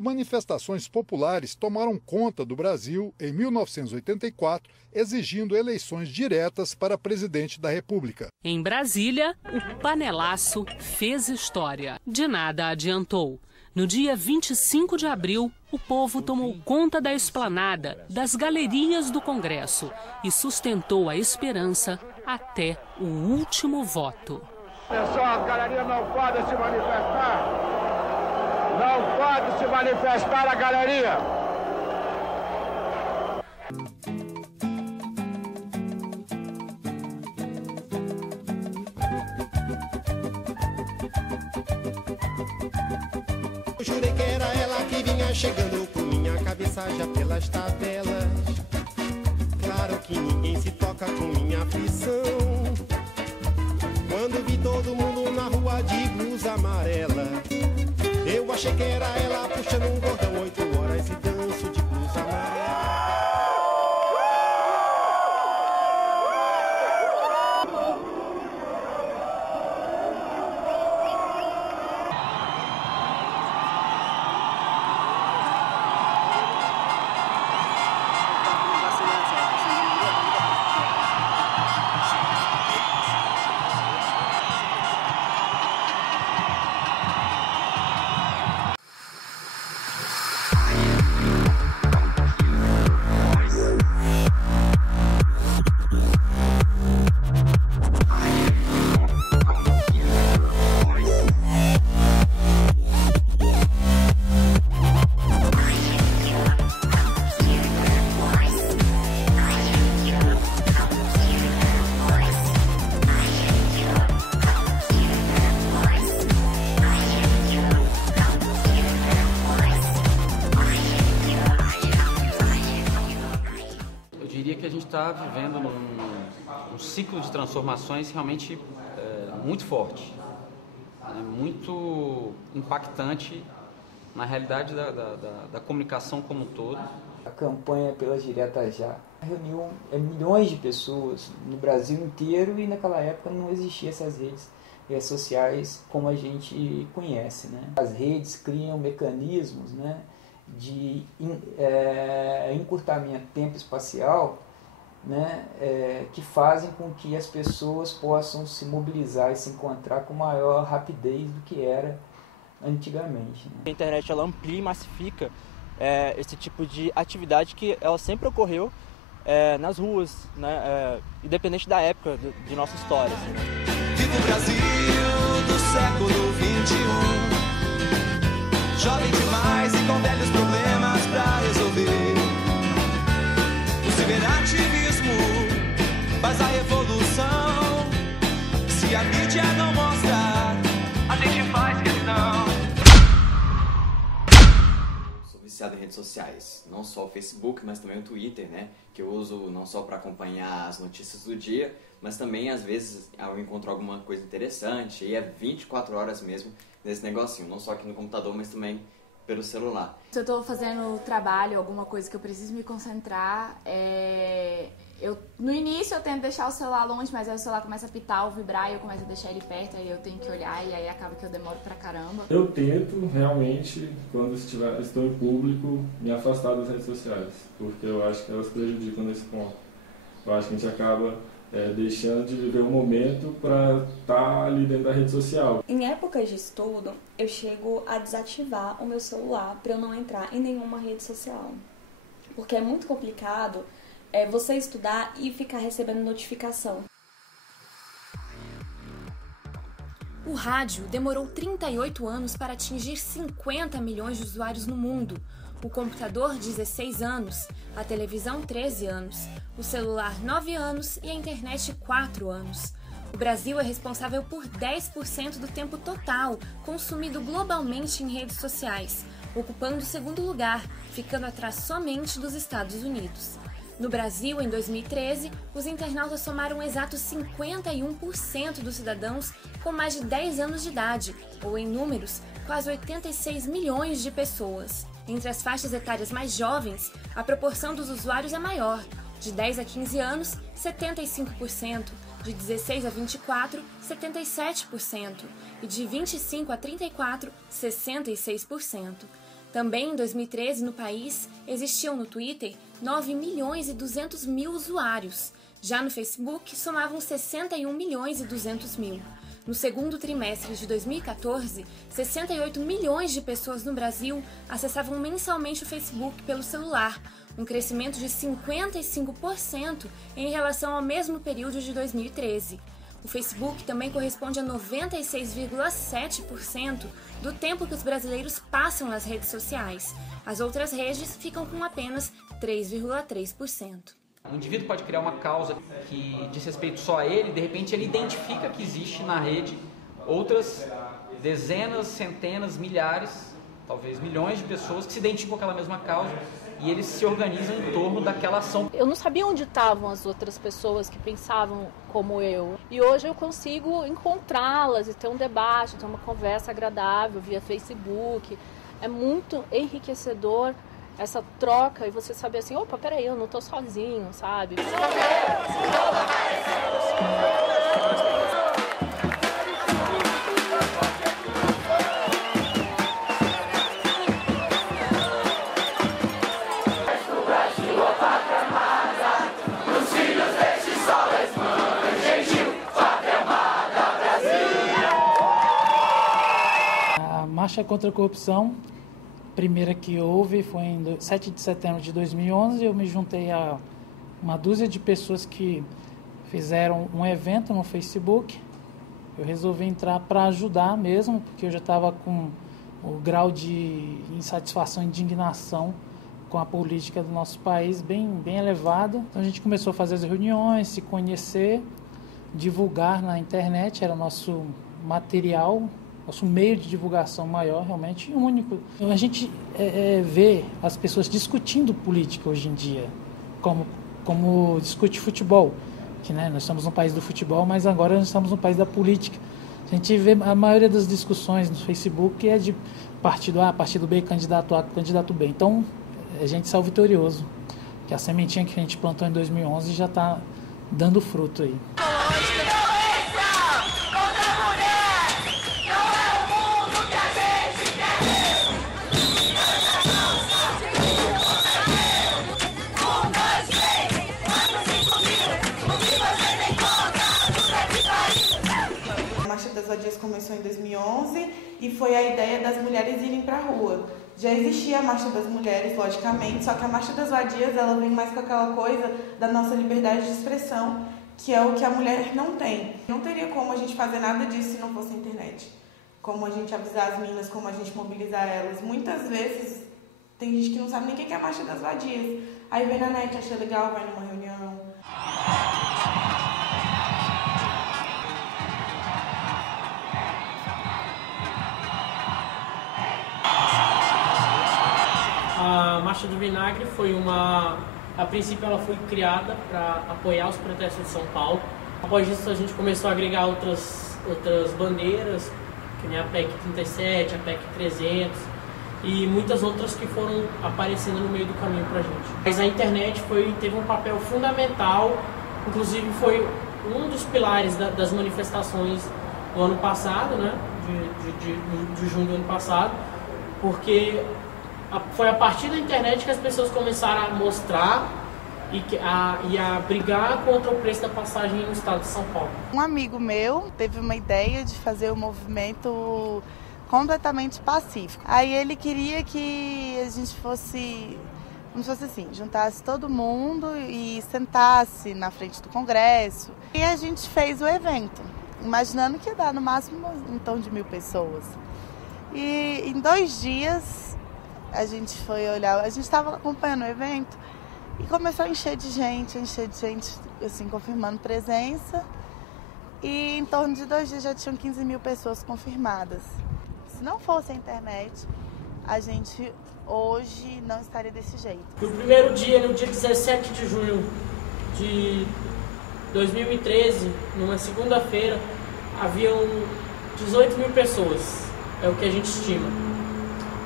Manifestações populares tomaram conta do Brasil em 1984, exigindo eleições diretas para presidente da República. Em Brasília, o panelaço fez história. De nada adiantou. No dia 25 de abril, o povo tomou conta da esplanada, das galerias do Congresso e sustentou a esperança até o último voto. Pessoal, a galeria não pode se manifestar. Não pode se manifestar a galeria. Eu jurei que era ela que vinha chegando com minha cabeça já pelas tabelas. Claro que ninguém se toca com minha aflição. Quando vi todo mundo na rua de blusa amarela, eu achei que era ela puxando um cordão, 8 horas e danço de blusa amarela. Que a gente está vivendo um ciclo de transformações realmente muito forte, muito impactante na realidade da comunicação como um todo. A campanha pelas diretas já reuniu milhões de pessoas no Brasil inteiro e naquela época não existiam essas redes sociais como a gente conhece, né? As redes criam mecanismos, né, de encurtamento tempo espacial, né, que fazem com que as pessoas possam se mobilizar e se encontrar com maior rapidez do que era antigamente, né? A internet ela amplia e massifica esse tipo de atividade que ela sempre ocorreu nas ruas, né, independente da época de nossa história. Assim. Viva o Brasil do século XXI, jovem demais e com velhos problemas pra resolver. O ciberativismo faz a revolução. Se a mídia não mostrar, a gente faz questão. Sou viciado em redes sociais, não só o Facebook, mas também o Twitter, né? Que eu uso não só para acompanhar as notícias do dia, mas também às vezes eu encontro alguma coisa interessante e é 24 horas mesmo nesse negocinho, não só aqui no computador, mas também pelo celular. Se eu estou fazendo trabalho, alguma coisa que eu preciso me concentrar, no início eu tento deixar o celular longe, mas aí o celular começa a pitar ou vibrar e eu começo a deixar ele perto, aí eu tenho que olhar e aí acaba que eu demoro pra caramba. Eu tento realmente, quando estou em público, me afastar das redes sociais, porque eu acho que elas prejudicam nesse ponto. Eu acho que a gente acaba deixando de viver o momento para estar ali dentro da rede social. Em épocas de estudo, eu chego a desativar o meu celular para eu não entrar em nenhuma rede social. Porque é muito complicado você estudar e ficar recebendo notificação. O rádio demorou 38 anos para atingir 50 milhões de usuários no mundo. O computador, 16 anos, a televisão, 13 anos, o celular, 9 anos e a internet, 4 anos. O Brasil é responsável por 10% do tempo total consumido globalmente em redes sociais, ocupando o segundo lugar, ficando atrás somente dos Estados Unidos. No Brasil, em 2013, os internautas somaram exatos 51% dos cidadãos com mais de 10 anos de idade, ou em números, quase 86 milhões de pessoas. Entre as faixas etárias mais jovens, a proporção dos usuários é maior. De 10 a 15 anos, 75%. De 16 a 24, 77%. E de 25 a 34, 66%. Também em 2013, no país, existiam no Twitter 9.200.000 usuários. Já no Facebook, somavam 61.200.000. No segundo trimestre de 2014, 68 milhões de pessoas no Brasil acessavam mensalmente o Facebook pelo celular, um crescimento de 55% em relação ao mesmo período de 2013. O Facebook também corresponde a 96,7% do tempo que os brasileiros passam nas redes sociais. As outras redes ficam com apenas 3,3%. O indivíduo pode criar uma causa que diz respeito só a ele, de repente ele identifica que existe na rede outras dezenas, centenas, milhares, talvez milhões de pessoas que se identificam com aquela mesma causa e eles se organizam em torno daquela ação. Eu não sabia onde estavam as outras pessoas que pensavam como eu. E hoje eu consigo encontrá-las e ter um debate, ter uma conversa agradável via Facebook. É muito enriquecedor essa troca e você saber assim, opa, peraí, eu não estou sozinho, sabe? A Marcha contra a Corrupção, a primeira que houve foi em 7 de setembro de 2011. Eu me juntei a uma dúzia de pessoas que fizeram um evento no Facebook. Eu resolvi entrar para ajudar mesmo, porque eu já estava com o grau de insatisfação e indignação com a política do nosso país bem elevado. Então a gente começou a fazer as reuniões, se conhecer, divulgar na internet, era nosso material, nosso meio de divulgação maior, realmente único. A gente vê as pessoas discutindo política hoje em dia, como discute futebol, que né, nós estamos no país do futebol, mas agora nós estamos no país da política. A gente vê a maioria das discussões no Facebook é de partido A, partido B, candidato A, candidato B. Então, a gente saiu vitorioso, que a sementinha que a gente plantou em 2011 já está dando fruto aí. A Marcha das Vadias começou em 2011 e foi a ideia das mulheres irem para a rua. Já existia a Marcha das Mulheres, logicamente, só que a Marcha das Vadias ela vem mais com aquela coisa da nossa liberdade de expressão, que é o que a mulher não tem. Não teria como a gente fazer nada disso se não fosse a internet. Como a gente avisar as meninas, como a gente mobilizar elas. Muitas vezes tem gente que não sabe nem o que é a Marcha das Vadias. Aí vem na net, acha legal, vai numa reunião. A Marcha do Vinagre foi a princípio ela foi criada para apoiar os protestos de São Paulo. Após isso a gente começou a agregar outras bandeiras, que nem a PEC 37, a PEC 300 e muitas outras que foram aparecendo no meio do caminho para a gente. Mas a internet teve um papel fundamental, inclusive foi um dos pilares das manifestações do ano passado, né, de junho do ano passado, porque foi a partir da internet que as pessoas começaram a mostrar e a brigar contra o preço da passagem no estado de São Paulo. Um amigo meu teve uma ideia de fazer um movimento completamente pacífico. Aí ele queria que a gente fosse, como se fosse assim, juntasse todo mundo e sentasse na frente do Congresso. E a gente fez o evento, imaginando que ia dar no máximo em torno de 1.000 pessoas. E em 2 dias a gente foi olhar, a gente estava acompanhando o evento e começou a encher de gente, assim, confirmando presença. E em torno de 2 dias já tinham 15.000 pessoas confirmadas. Se não fosse a internet, a gente hoje não estaria desse jeito. No primeiro dia, no dia 17 de junho de 2013, numa segunda-feira, haviam 18.000 pessoas, é o que a gente estima.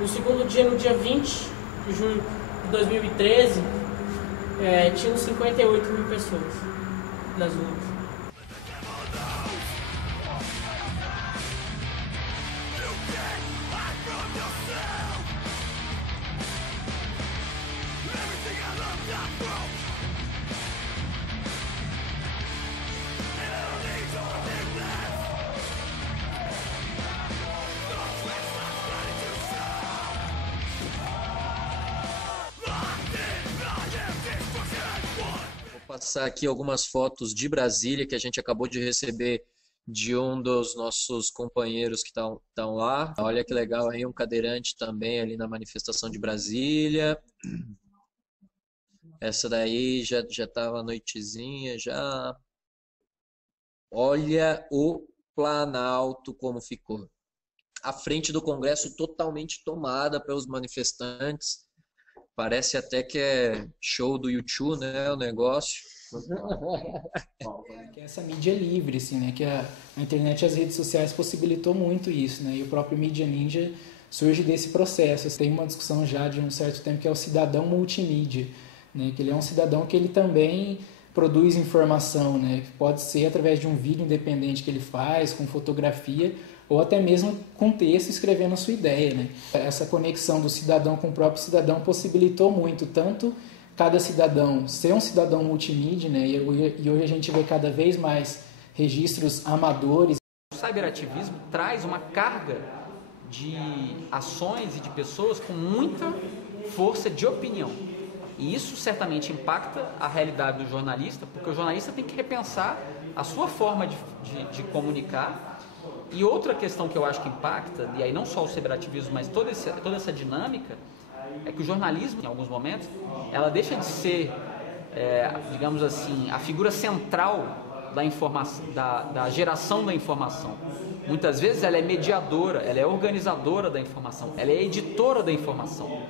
No segundo dia, no dia 20 de junho de 2013, tinham 58.000 pessoas nas ruas. passar aqui algumas fotos de Brasília que a gente acabou de receber de um dos nossos companheiros que estão lá. Olha que legal aí, um cadeirante também ali na manifestação de Brasília. Essa daí já estava noitezinha, já. Olha o Planalto como ficou. A frente do Congresso totalmente tomada pelos manifestantes. Parece até que é show do YouTube, né, o negócio. Que essa mídia livre, assim, né, que a internet e as redes sociais possibilitou muito isso, né, e o próprio Mídia Ninja surge desse processo. Tem uma discussão já de um certo tempo que é o cidadão multimídia, né, que ele é um cidadão que ele também produz informação, né, que pode ser através de um vídeo independente que ele faz, com fotografia, ou até mesmo com texto escrevendo a sua ideia, né. Essa conexão do cidadão com o próprio cidadão possibilitou muito, tanto cada cidadão ser um cidadão multimídia, né, e hoje a gente vê cada vez mais registros amadores. O cyberativismo traz uma carga de ações e de pessoas com muita força de opinião. E isso certamente impacta a realidade do jornalista, porque o jornalista tem que repensar a sua forma de comunicar. E outra questão que eu acho que impacta, e aí não só o cyberativismo, mas toda essa dinâmica, é que o jornalismo, em alguns momentos, ela deixa de ser, digamos assim, a figura central da informação, da geração da informação. Muitas vezes ela é mediadora, ela é organizadora da informação, ela é editora da informação.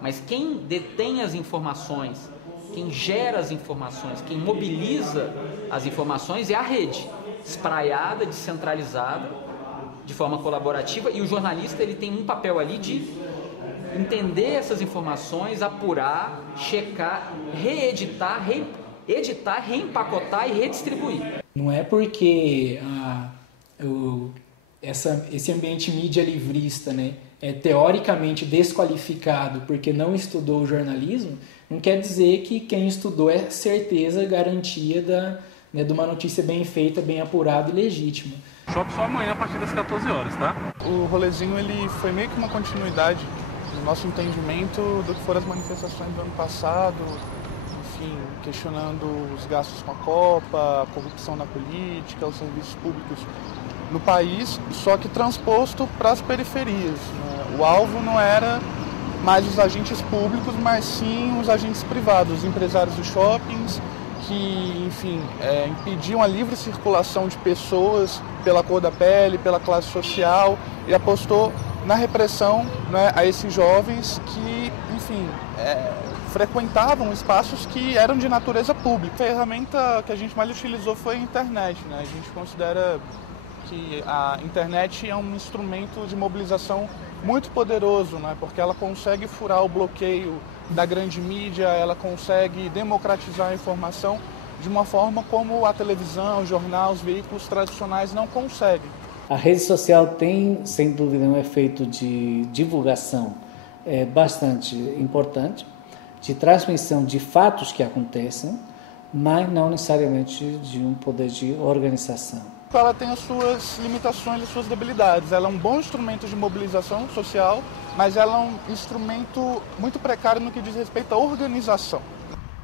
Mas quem detém as informações, quem gera as informações, quem mobiliza as informações é a rede, espraiada, descentralizada, de forma colaborativa, e o jornalista ele tem um papel ali de entender essas informações, apurar, checar, reeditar, editar, reempacotar e redistribuir. Não é porque esse ambiente mídia livrista, né, é teoricamente desqualificado porque não estudou o jornalismo, não quer dizer que quem estudou é certeza, garantia de uma notícia bem feita, bem apurada e legítima. Shopping só amanhã a partir das 14 horas, tá? O rolezinho ele foi meio que uma continuidade no nosso entendimento do que foram as manifestações do ano passado, enfim, questionando os gastos com a Copa, a corrupção na política, os serviços públicos no país, só que transposto para as periferias, né? O alvo não era mais os agentes públicos, mas sim os agentes privados, os empresários dos shoppings, que, enfim, impediam a livre circulação de pessoas pela cor da pele, pela classe social, e apostou na repressão, né, a esses jovens que, enfim, frequentavam espaços que eram de natureza pública. A ferramenta que a gente mais utilizou foi a internet, né? A gente considera que a internet é um instrumento de mobilização muito poderoso, né? Porque ela consegue furar o bloqueio da grande mídia, ela consegue democratizar a informação de uma forma como a televisão, o jornal, os veículos tradicionais não conseguem. A rede social tem, sem dúvida, um efeito de divulgação bastante importante, de transmissão de fatos que acontecem, mas não necessariamente de um poder de organização. Ela tem as suas limitações e suas debilidades. Ela é um bom instrumento de mobilização social, mas ela é um instrumento muito precário no que diz respeito à organização.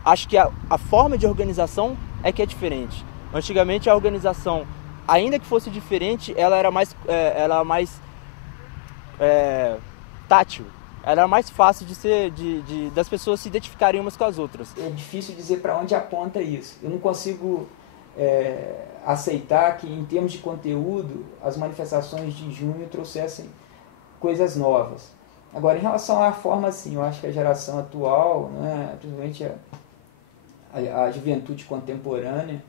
Acho que a forma de organização é que é diferente. Antigamente a organização, ainda que fosse diferente, ela era mais tátil. Era mais fácil das pessoas se identificarem umas com as outras. É difícil dizer para onde aponta isso. Eu não consigo aceitar que, em termos de conteúdo, as manifestações de junho trouxessem coisas novas. Agora, em relação à forma, sim, eu acho que a geração atual, né, principalmente a juventude contemporânea,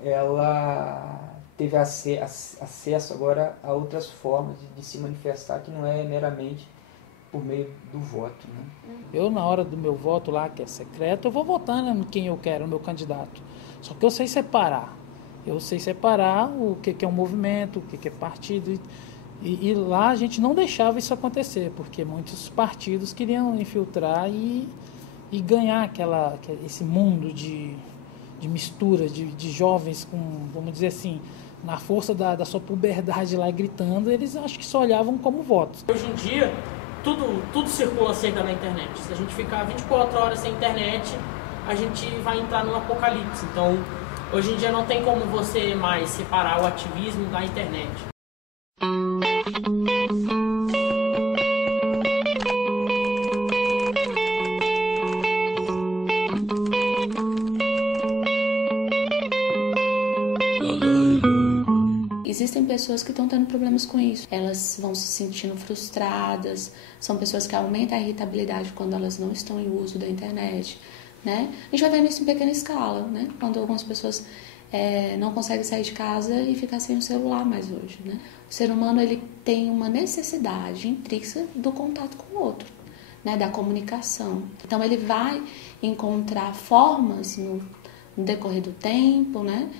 ela teve acesso agora a outras formas de se manifestar, que não é meramente por meio do voto, né? Eu, na hora do meu voto lá, que é secreto, eu vou votar em quem eu quero, o meu candidato. Só que eu sei separar. Eu sei separar o que é um movimento, o que é partido. E lá a gente não deixava isso acontecer, porque muitos partidos queriam infiltrar e ganhar esse mundo de mistura, de jovens com, vamos dizer assim, na força da sua puberdade lá gritando, eles acho que só olhavam como votos. Hoje em dia, tudo circula cerca da internet. Se a gente ficar 24 horas sem internet, a gente vai entrar num apocalipse. Então, hoje em dia não tem como você mais separar o ativismo da internet. Existem pessoas que estão tendo problemas com isso. Elas vão se sentindo frustradas, são pessoas que aumentam a irritabilidade quando elas não estão em uso da internet, né? A gente vai vendo isso em pequena escala, né? Quando algumas pessoas não conseguem sair de casa e ficar sem o celular mais hoje, né? O ser humano, ele tem uma necessidade intrínseca do contato com o outro, né? Da comunicação. Então ele vai encontrar formas no decorrer do tempo, né?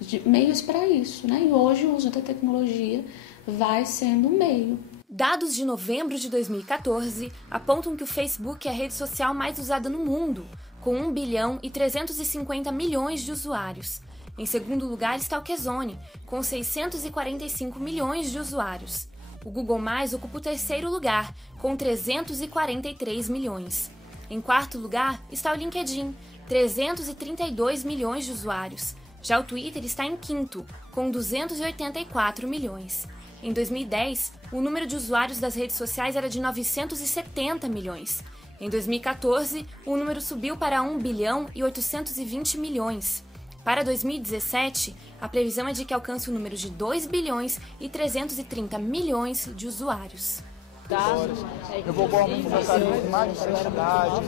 De meios para isso, né? E hoje o uso da tecnologia vai sendo um meio. Dados de novembro de 2014 apontam que o Facebook é a rede social mais usada no mundo, com 1 bilhão e 350 milhões de usuários. Em segundo lugar está o Qzone, com 645 milhões de usuários. O Google+, ocupa o terceiro lugar, com 343 milhões. Em quarto lugar está o LinkedIn, 332 milhões de usuários. Já o Twitter está em quinto, com 284 milhões. Em 2010, o número de usuários das redes sociais era de 970 milhões. Em 2014, o número subiu para 1 bilhão e 820 milhões. Para 2017, a previsão é de que alcance o número de 2 bilhões e 330 milhões de usuários.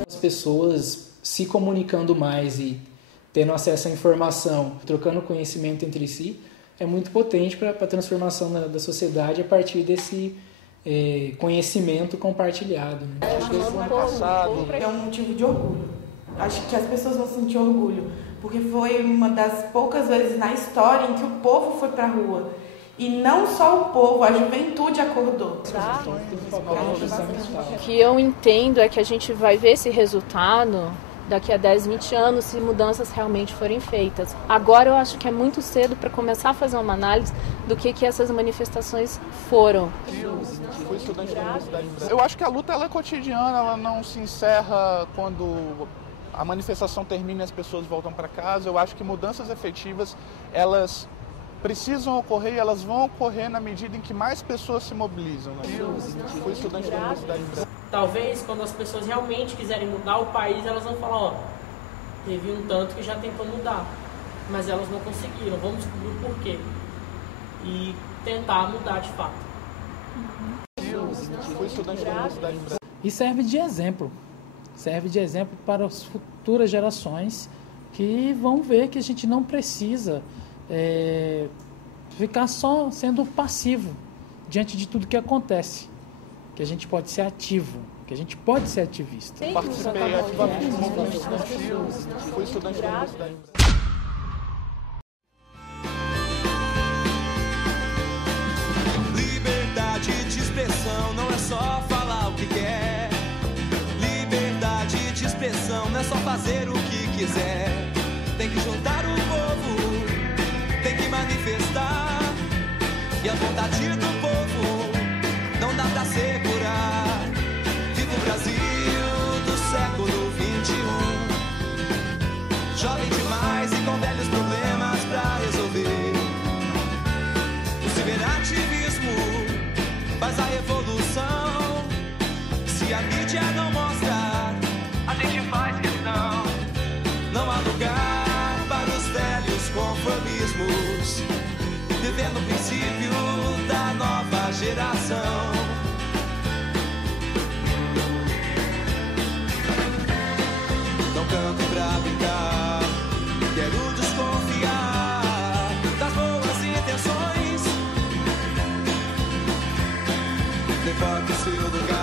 As pessoas se comunicando mais e tendo acesso à informação, trocando conhecimento entre si, é muito potente para a transformação da sociedade a partir desse conhecimento compartilhado. Né? É um motivo de orgulho. Acho que as pessoas vão sentir orgulho, porque foi uma das poucas vezes na história em que o povo foi para a rua. E não só o povo, a juventude acordou. O que eu entendo é que a gente vai ver esse resultado daqui a 10, 20 anos, se mudanças realmente forem feitas. Agora eu acho que é muito cedo para começar a fazer uma análise do que essas manifestações foram. Fui estudante da universidade. Eu acho que a luta ela é cotidiana, ela não se encerra quando a manifestação termina e as pessoas voltam para casa. Eu acho que mudanças efetivas, elas precisam ocorrer e elas vão ocorrer na medida em que mais pessoas se mobilizam. Né? Fui estudante da universidade. Talvez quando as pessoas realmente quiserem mudar o país, elas vão falar, ó, teve um tanto que já tentou mudar, mas elas não conseguiram, vamos descobrir o porquê e tentar mudar de fato. Fui estudante da universidade. E serve de exemplo para as futuras gerações que vão ver que a gente não precisa ficar só sendo passivo diante de tudo que acontece, que a gente pode ser ativo, que a gente pode ser ativista. Participei ativamente do movimento estudantil, fui estudante da universidade. Liberdade de expressão não é só falar o que quer. Liberdade de expressão não é só fazer o que quiser. Tem que juntar o povo, tem que manifestar. E a vontade do povo não dá pra segurar. Viva o Brasil do século XXI, jovem demais e com velhos problemas pra resolver. O ciberativismo faz a revolução. Se a mídia não mostra, a gente faz questão. Não há lugar para os velhos conformismos. Viver no princípio da nova geração. Não canto pra brincar, quero desconfiar das boas intenções. Levante o seu lugar.